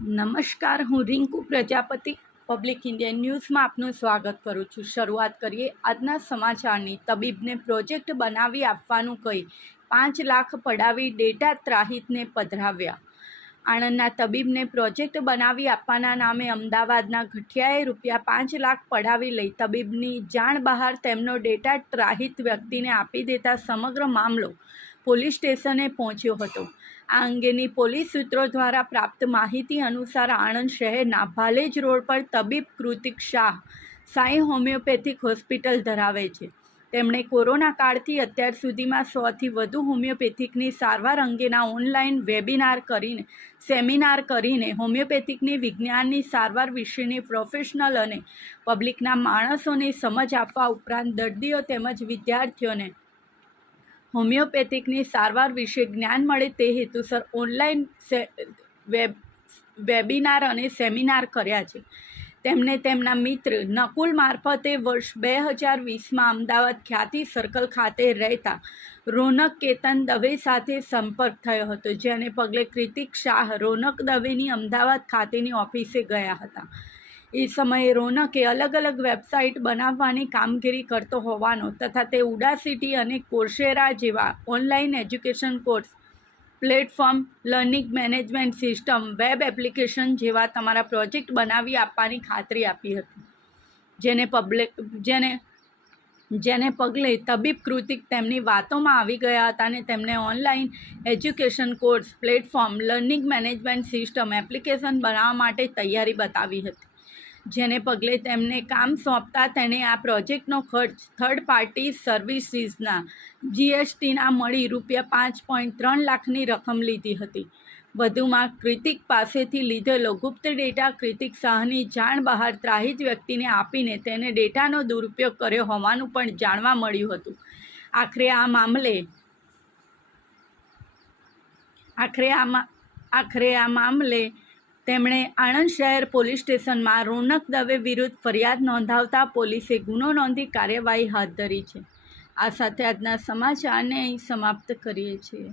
નમસ્કાર, હું Rinku Prajapati public Indian ન્યૂઝમાં આપનું સ્વાગત કરું છું। શરૂઆત કરીએ આજના સમાચારની। તબીબને પ્રોજેક્ટ બનાવી આપવાનું કહી 5 લાખ પડાવી ડેટા ત્રાહિતને પધરાવ્યા। આણંદના તબીબને પ્રોજેક્ટ બનાવી આપવાના નામે અમદાવાદના ગઠિયાએ ₹5 લાખ પડાવી લઈ તબીબની જાણ બહાર તેમનો ડેટા ત્રાહિત વ્યક્તિને આપી દેતા સમગ્ર મામલો પોલીસ સ્ટેશને પહોંચ્યો હતો। આ અંગેની પોલીસ સૂત્રો દ્વારા પ્રાપ્ત માહિતી અનુસાર આણંદ શહેરના ભાલેજ રોડ પર તબીબ કૃતિક શાહ સાઈ હોમિયોપેથિક હોસ્પિટલ ધરાવે છે। તેમણે કોરોના કાળથી અત્યાર સુધીમાં 100થી વધુ હોમિયોપેથિકની સારવાર અંગેના ઓનલાઈન સેમિનાર કરીને હોમિયોપેથિકની વિજ્ઞાનની સારવાર વિશેની પ્રોફેશનલ અને પબ્લિકના માણસોને સમજ આપવા ઉપરાંત દર્દીઓ તેમજ વિદ્યાર્થીઓને હોમિયોપેથિકની સારવાર વિશે જ્ઞાન મળે તે હેતુસર ઓનલાઈન વેબિનાર અને સેમિનાર કર્યા છે। તેમણે તેમના મિત્ર નકુલ મારફતે વર્ષ 2020માં અમદાવાદ ખ્યાતિ સર્કલ ખાતે રહેતા રોનક કેતન દવે સાથે સંપર્ક થયો હતો, જેને પગલે કૃતિક શાહ રોનક દવેની અમદાવાદ ખાતેની ઓફિસે ગયા હતા। એ સમયે રોનકે અલગ અલગ વેબસાઇટ બનાવવાની કામગીરી કરતો હોવાનો તથા તે ઉડાસિટી અને કોર્સેરા જેવા online education course platform, learning management system, web application જેવા તમારા પ્રોજેક્ટ બનાવી આપવાની ખાતરી આપી હતી, જેને પગલે તબીબ કૃતિક તેમની વાતોમાં આવી ગયા હતા અને તેમને online education course platform, learning management system application બનાવવા માટે તૈયારી બતાવી હતી, જેને પગલે તેમને કામ સોંપતા તેણે આ પ્રોજેક્ટનો ખર્ચ થર્ડ પાર્ટી સર્વિસીસના GSTના મળી ₹5.3 લાખની રકમ લીધી હતી। વધુમાં કૃતિક પાસેથી લીધેલો ગુપ્ત ડેટા કૃતિક શાહની જાણ બહાર ત્રાહિત વ્યક્તિને આપીને તેને ડેટાનો દુરુપયોગ કર્યો હોવાનું પણ જાણવા મળ્યું હતું। આખરે આ મામલે તેમણે આણંદ શહેર પોલીસ સ્ટેશનમાં રોનક દવે વિરુદ્ધ ફરિયાદ નોંધાવતા પોલીસે ગુનો નોંધી કાર્યવાહી હાથ ધરી છે। આ સાથે આજના સમાચારને અહીં સમાપ્ત કરીએ છીએ।